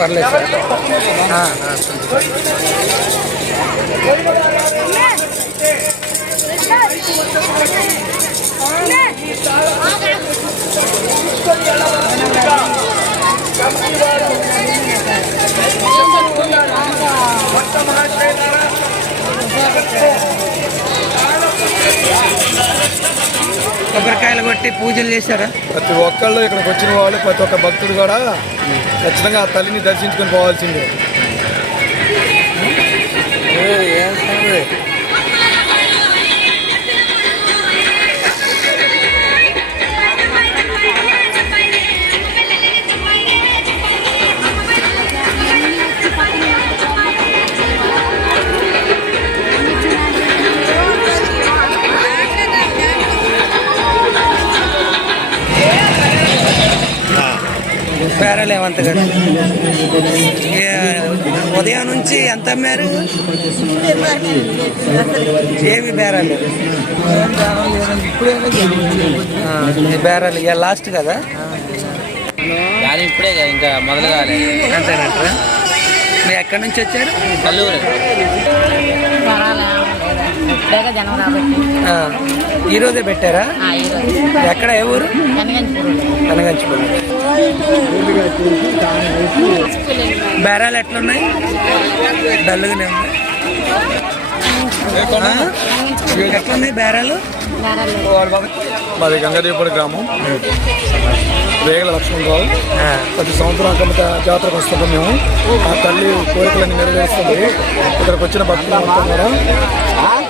పర్లేదు సార్. కొబ్బరికాయలు కొట్టి పూజలు చేశారా? ప్రతి ఒక్కళ్ళు ఇక్కడికి వచ్చిన వాళ్ళు, ప్రతి ఒక్క భక్తుడు కూడా ఖచ్చితంగా ఆ తల్లిని దర్శించుకొని పోవాల్సిందే. బేరాలు ఏమంత కదా? ఉదయం నుంచి ఎంత అమ్మారు? ఏమి బేరాలు? బేరాలు ఇక లాస్ట్ కదా? ఇప్పుడే ఇంకా మొదలు కావాలి. అంతేనంటారా? మీరు ఎక్కడి నుంచి వచ్చారు? కల్లూరు. ఈరోజే పెట్టారా? ఎక్కడ? ఏ ఊరు? కనగంచిపురం. బేరాలు ఎట్లున్నాయి? డల్లుగానే ఉన్నాయి. ఎట్లున్నాయి బేరాలు? మాది గంగాదేవిపూడి గ్రామం, వేగల లక్ష్మణరావు. ప్రతి సంవత్సరం అక్కడికి జాతరకు వస్తుంటాం మేము. ఆ తల్లి కోరికలన్నీ నెరవేరుస్తుంది. ఇక్కడికి వచ్చిన భక్తులు మొత్తం కూడా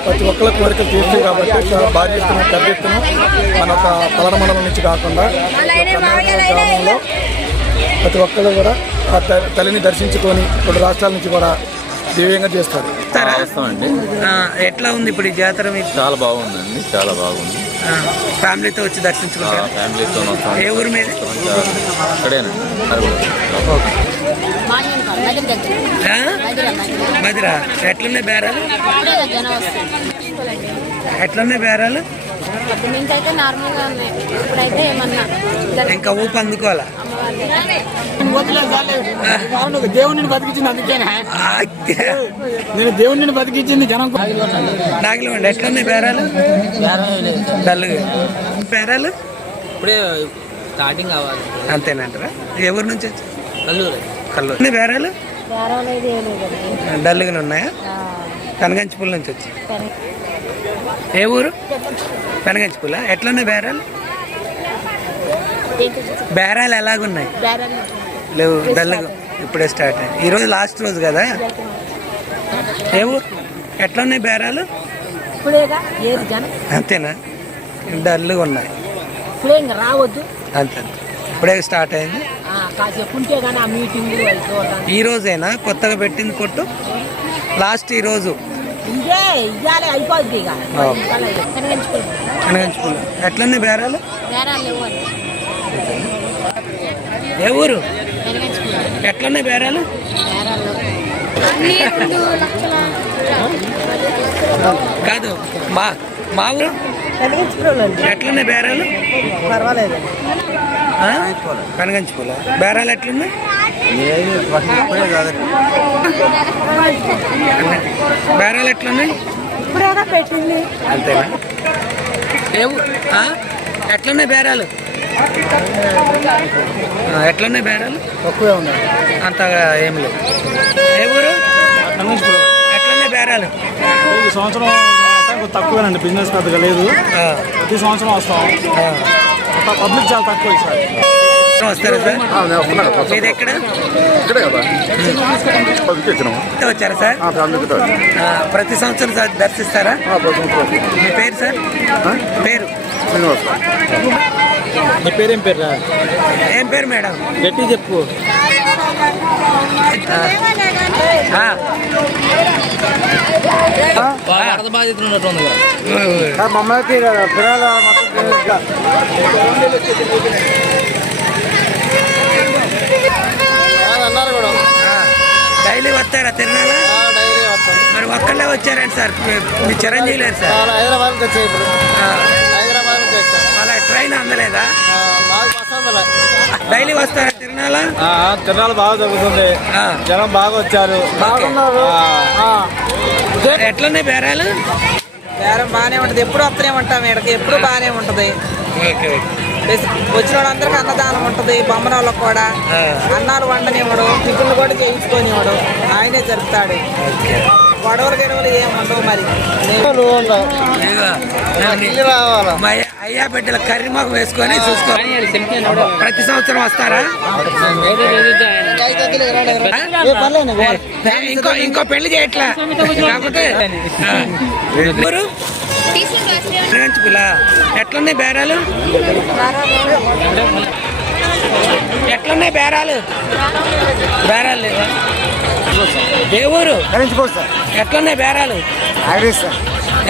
ప్రతి ఒక్కళ్ళ కోరికలు తీర్చాయి కాబట్టి భారీ ఎత్తున పెద్ద ఎత్తున మన ఒక పలన మండలం నుంచి కాకుండా గ్రామంలో ప్రతి ఒక్కళ్ళు కూడా ఆ తల్లిని దర్శించుకొని 2 రాష్ట్రాల నుంచి కూడా దివ్యంగా చేస్తారు. ఎట్లా ఉంది ఇప్పుడు ఈ జాతర? మీకు చాలా బాగుందండి, చాలా బాగుంది. ఫ్యామిలీతో వచ్చి దర్శించుకుంటారు? ఫ్యామిలీతో. ఏ ఊరు మీద? అక్కడేనండి. మదిరా. ఎట్లున్నాయి బేరాలు? ఎట్లున్నాయి బేరాలు? ఇంకా ఊపు అందుకోవాలా? దేవుడిని బతికించింది, అందుకేనా నేను దేవుడిని బతికించింది జనం. నాగిలమండి. ఎట్లున్నాయి బేరాలు? డల్లుగా బేరాలు ఇప్పుడే స్టార్టింగ్ కావాలి. అంతేనంటారా? ఎవరి నుంచి వచ్చి? కల్లూరు. కల్లూరు. బేరాలు డల్లుగానే ఉన్నాయా? కనగంచిపూల నుంచి వచ్చి. ఏ ఊరు? కనగంచిపూల. ఎట్లున్నాయి బేరాలు? బేరాలు ఎలాగున్నాయి? లేవు, డల్లుగా. ఇప్పుడే స్టార్ట్ అయ్యి. ఈరోజు లాస్ట్ రోజు కదా? ఏ ఊరు? ఎట్లున్నాయి బేరాలు? అంతేనా? డల్లుగా ఉన్నాయి. రావద్దు అంతే. ఇప్పుడే స్టార్ట్ అయింది. ఈ రోజేనా కొత్తగా పెట్టింది కొట్టు? లాస్ట్ ఈ రోజు కనగంచిపూల. ఎట్లున్నాయి బేరాలు? ఏ ఊరు? ఎట్లున్నాయి బేరాలు? కాదు, మా ఊరు. ఎట్లున్నాయి బేరాలు? పర్వాలేదు. కనగంచిపూల. బేరాలు ఎట్లున్నాయి? బేరాలు ఎట్లున్నాయి? పెట్టింది. అంతేనా? ఎట్లున్నాయి బేరాలు? ఎట్లున్నాయి బేరాలు? తక్కువే ఉన్నాయి, అంతగా ఏం లేదు. ఏ ఊరు? ఎట్లున్నాయి బేరాలు? ఈ సంవత్సరం తక్కువేనండి, బిజినెస్ పెద్దగా లేదు. ప్రతి సంవత్సరం వస్తాం. పబ్లిక్ చాలా తక్కువ ఈసారి. వస్తారా సార్? ఇది ఎక్కడ వచ్చారా సార్? ప్రతి సంవత్సరం సార్ దర్శిస్తారా? మీ పేరు సార్? పేరు? నీ పేరేం పేరు? ఏం పేరు మేడం? గట్టి చెప్పు. బాధ్యత ఉన్నట్టుంది. మమ్మల్ని అన్నారు కూడా. డైలీ వస్తారా తిరునాల? మరి ఒక్కళ్ళే వచ్చారండి సార్? మీ చిరంజీవి లేరు సార్? హైదరాబాద్ నుంచి వచ్చాయి. ఇప్పుడు హైదరాబాద్ నుంచి అలా ట్రైన్ అందలేదా? డైలీ వస్తారా తిరునాల? తిరణాలు బాగా జరుగుతుంది, జనం బాగా వచ్చారు. ఎట్లున్నాయి బేరాలు? బేరం బాగానే ఉంటుంది, ఎప్పుడు వస్తూనే ఉంటాం ఇక్కడికి, ఎప్పుడు బాగానే ఉంటుంది. వచ్చిన వాళ్ళందరికీ అన్నదానం ఉంటుంది, బొమ్మన వాళ్ళకి కూడా అన్నాలు వండనివ్వడు, టిఫిన్లు కూడా చేయించుకోనివ్వడు, ఆయనే జరుపుతాడు. గొడవలు గడవలు ఏముండవు. మరి అయ్యా బిడ్డల కర్రీమాకు వేసుకొని చూసుకో. ప్రతి సంవత్సరం వస్తారా? ఇంకో పెళ్లి చేయట్లా కాకపోతే ఎట్లున్నాయి బేరాలు? ఎట్లున్నాయి బేరాలు? బేరాలు లేవా? ఏ ఊరు? ఎట్లున్నాయి బేరాలు?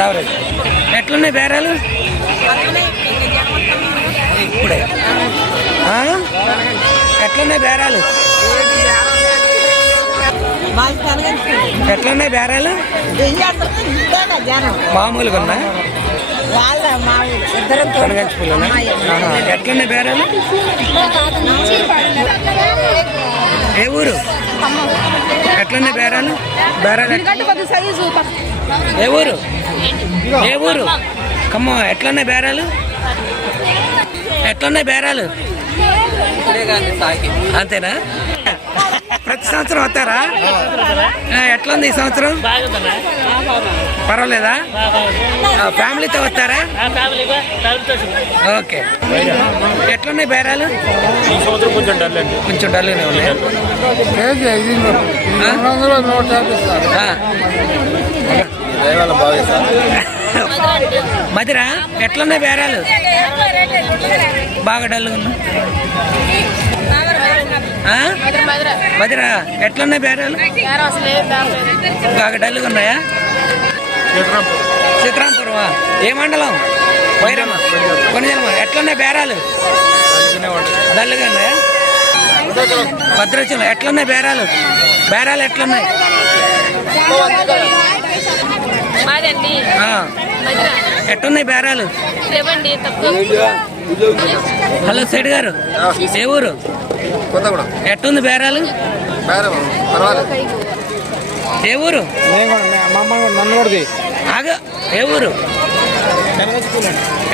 ఎవరు? ఎట్లున్నాయి బేరాలు? ఇప్పుడే ఎట్లున్నాయి బేరాలు? ఎట్లున్నాయి బేరాలు? మామూలుగా ఉన్నా? ఎట్లున్నాయి బేరాలు? ఏ ఊరు? ఎట్లున్నాయి బేరాలు? బేరాలు ఏ ఊరు? ఏ ఊరు? కమ్మ ఎట్లున్నాయి బేరాలు? ఎట్లున్నాయి బేరాలు? అంతేనా? ప్రతి సంవత్సరం వస్తారా? ఎట్లుంది ఈ సంవత్సరం? పర్వాలేదా? ఫ్యామిలీతో వస్తారా? ఓకే. ఎట్లున్నాయి బేరాలు? కొంచెం డల్గానే ఉన్నాయి. మదిరా ఎట్లున్నాయి బేరాలు? బాగా డల్గా ఉన్నాయి. మదిరా ఎట్లున్నాయి బేరాలు? బాగా డల్గా ఉన్నాయా? చిత్రాంపురమా? ఏ మండలం? వైరమ్మ కొనిజలమా? ఎట్లున్నాయి బేరాలు? డల్గా ఉన్నాయా? భద్రాచలం ఎట్లున్నాయి బేరాలు? బేరాలు ఎట్లున్నాయి? ఎట్లున్నాయి బేరాలు? హలో సేట్ గారు, ఏ ఊరు? ఎట్టుంది బేరాలు? ఏ ఊరు? ఆగ ఏ ఊరు?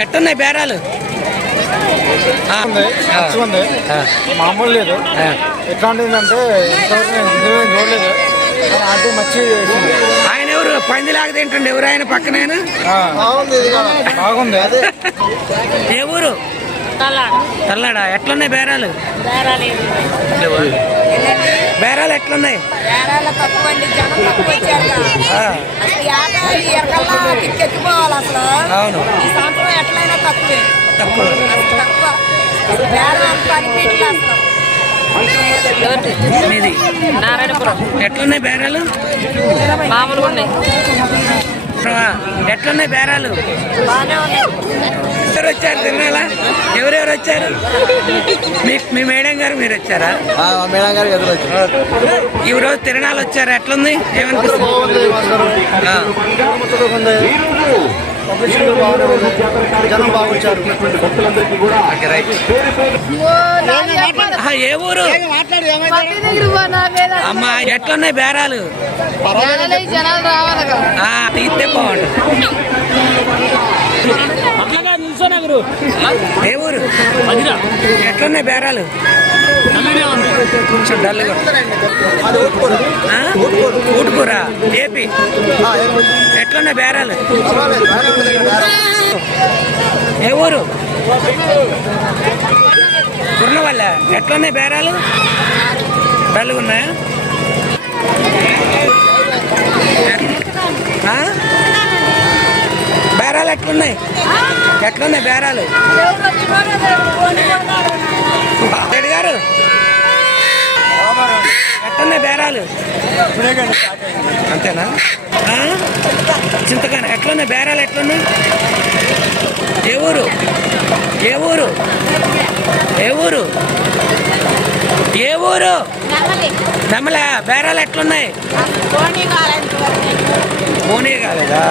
ఎట్టున్నాయి బేరాలు? మామూలు లేదు. ఎట్లాంటిదంటే చూడలేదు అంటే మంచి. ఆయన ఎవరు? పందిలాగా తింటుండే ఎవరు ఆయన? పక్కన బాగుంది. ఏ ఊరు? తల్లాడా. ఎట్లున్నాయి బేరాలు? బేరాలు ఎట్లున్నాయి? అవును తక్కువ. మీది నారాయణపురం. ఎట్లున్నాయి బేరాలు? మామూలుగా ఉన్నాయి. ఎట్లున్నాయి బేరాలు? ఎవరు వచ్చారు తిరునాలా? ఎవరెవరు వచ్చారు? మీ మేడం గారు మీరు వచ్చారా? మేడం గారు ఎదురు వచ్చారు. ఈ రోజు తిరునాలు వచ్చారు. ఎట్లుంది? ఏమనిపిస్తుంది? జనం బాగా వచ్చారు. ఏ ఊరు? అమ్మా ఎట్లున్నాయి బేరాలు? జనాలు రావాలి. తీస్తే బాగుంటుంది. ఏ ఊరు? ఎట్లున్నాయి బేరాలు? కొంచెం డల్గా. ఊటుకూర ఏపీ. ఎట్లున్నాయి బేరాలు? ఏ ఊరు? కుర్నవల్ల. ఎట్లున్నాయి బేరాలు? డల్గా ఉన్నాయా? బేరాలు ఎట్లున్నాయి? ఎట్లున్నాయి బేరాలు? రెడ్డి గారు ఎట్లున్నాయి బేరాలు? అంతేనా? చింతకాని ఎట్లున్నాయి బేరాలు? ఎట్లున్నాయి? ఏ ఊరు? ఏ ఊరు? ఏ ఊరు? ఏ ఊరు? నెమల. బేరాలు ఎట్లున్నాయి? పోనీ కాలేదా?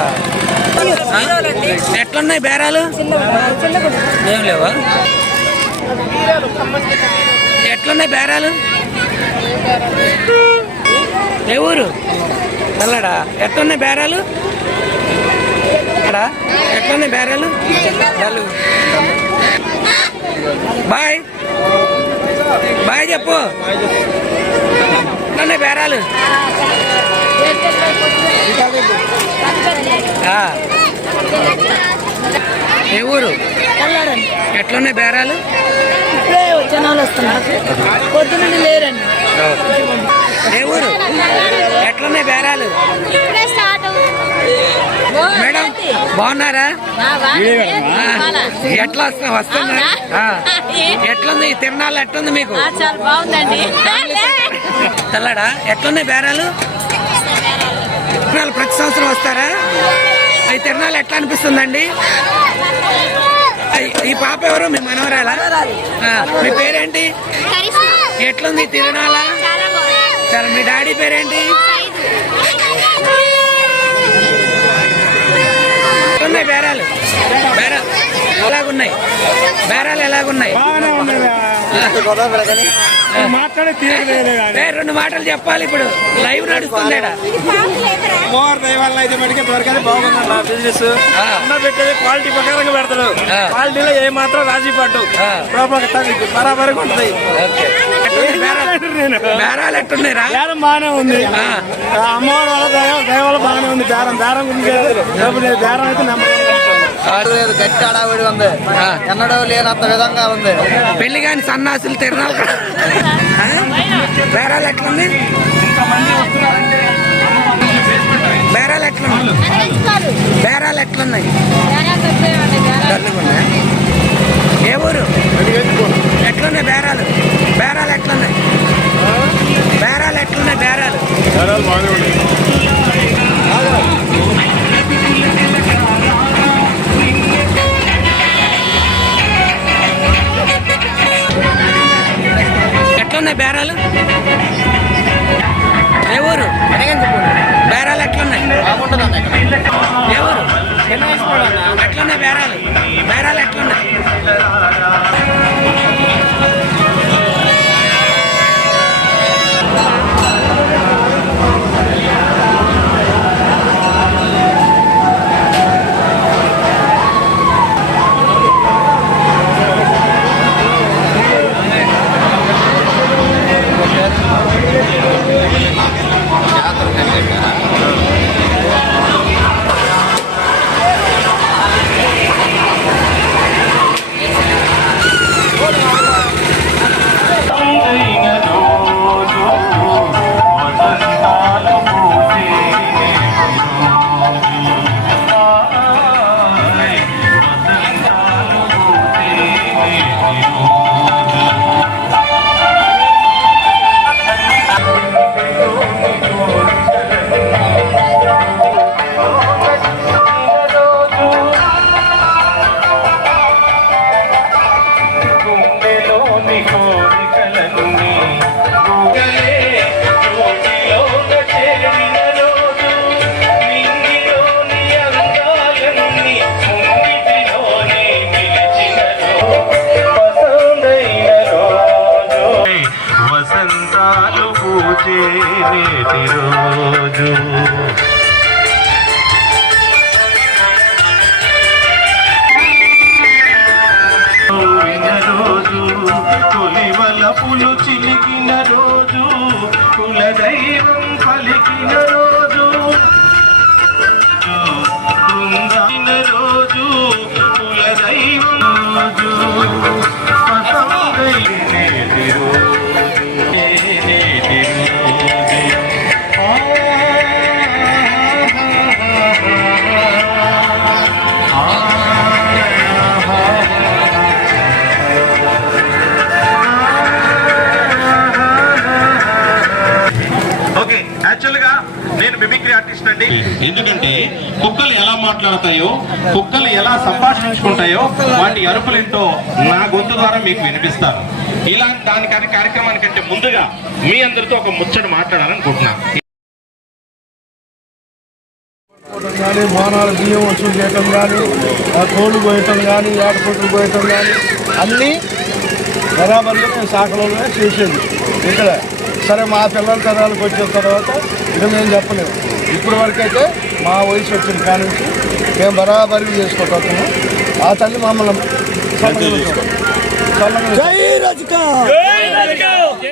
ఎట్లున్నాయి బేరాలు? ఏం లేవా? ఎట్లున్నాయి బేరాలు? ఏ ఊరు? చల్లడా. ఎట్లున్నాయి బేరాలు? ఇక్కడ ఎట్లున్నాయి బేరాలు? బాయ్ బాయ్ చెప్పు. ఎట్లున్నాయి బేరాలు? ఏ ఊరు? ఎట్లున్నాయి బేరాలు? జనాలు వస్తున్నారు, పొద్దున లేరండి. ఏ ఊరు? ఎట్లున్నాయి బేరాలు? మేడం బాగున్నారా? ఎట్లా వస్తున్నా? ఎట్లుంది ఈ తిరణాలు? ఎట్లుంది మీకు? చాలా బాగుందండి. తెల్లడా. ఎట్లున్నాయి బేరాలు? తిరణాలు ప్రతి సంవత్సరం వస్తారా? ఈ తిరణాలు ఎట్లా అనిపిస్తుందండి? ఈ పాప ఎవరు? మీ మనవరాలా? మీ పేరేంటి? ఎట్లుంది తిరణాల? సరే, మీ డాడీ పేరేంటి? ఎట్లున్నాయి బేరాలు? బేరాలు ఎలాగున్నాయి? బేరాలు ఎలాగున్నాయి? రెండు మాటలు చెప్పాలి, ఇప్పుడు లైవ్ నడుస్తుంది. బిజినెస్ అన్న పెట్టేది క్వాలిటీ ప్రకారంగా పెడతాడు. క్వాలిటీలో ఏ మాత్రం రాజీ పడ్డు, బరాబరిగా ఉంటుంది. బేరాలు ఎట్టున్నాయిరా? బేరం బాగానే ఉంది. అమ్మవారి వల్ల దయవల్ల బాగానే ఉంది. బేరం గురించి బేరం అయితే లేదు. గట్టి అడావిడి ఉంది, ఎన్నడూ లేనంత విధంగా ఉంది. పెళ్లి కాని సన్నాసులు తిరణాలు. బేరాలు ఎట్లుంది? బేరాలు ఎట్లున్నాయి? బేరాలు ఎట్లున్నాయి? డల్లుగున్నాయి. ఏ ఊరు? ఎట్లున్నాయి బేరాలు? బేరాలు ఎట్లున్నాయి? బేరాలు ఎట్లున్నాయి? బేరాలు ఎట్లున్నాయి? బేరాలు ఏ ఊరు? బేరాలు ఎట్లున్నాయి? ఏ ఊరు? ఎట్లున్నాయి బేరాలు? బేరాలు ఎట్లున్నాయి? పులు చిలికిన రోజు, కులదైవం పలికిన రోజు, బృందాయిన రోజు, కులదైవం రోజు, పసందైనేటి రోజు, నేటి రోజు. నేను మిమిక్రీ ఆర్టిస్ట్ అండి. ఎందుకంటే కుక్కలు ఎలా మాట్లాడతాయో, కుక్కలు ఎలా సంభాషించుకుంటాయో వాటి అరుపులేంటో నా గొంతు ద్వారా మీకు వినిపిస్తాను. ఇలా దానికని కార్యక్రమానికంటే ముందుగా మీ అందరితో ఒక ముచ్చట మాట్లాడాలనుకుంటున్నాను. కానీ బోనాలు బియ్యం వసూలు చేయటం కానీ కోళ్ళు పోయటం కానీ ఏటపొట్టులు పోయటం కానీ అన్నీ బరాబర్గా మేము శాఖలోనే చేసేది ఇక్కడ. సరే మా పిల్లల తరాలకు వచ్చిన తర్వాత ఇది మేము చెప్పలేము. ఇప్పటి వరకైతే మా వయసు వచ్చిన కాడి నుంచి మేము బరాబరి చేసుకుంటున్నాము. ఆ తల్లి మమ్మల్ని చల్లగా